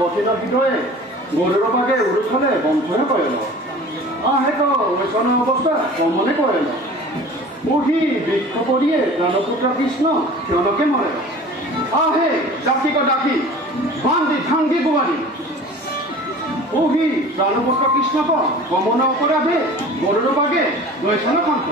কঠিন হৃদয়ে গরুর বাগে উড়ুছলে বন্ধনে করেন আহে তো ওইসন অবস্থা কমনে করেন ওহি বৃক্ষ পড়িয়ে প্রাণপুত্র কৃষ্ণ জনকে মরে আহে ডাকি ডাকি বান্দি ঝাঙ্গি গুয়ারি ওহি প্রাণপুত্র কৃষ্ণ গমন অপরাধে গরুর বাগে ওইসন কণ্ঠ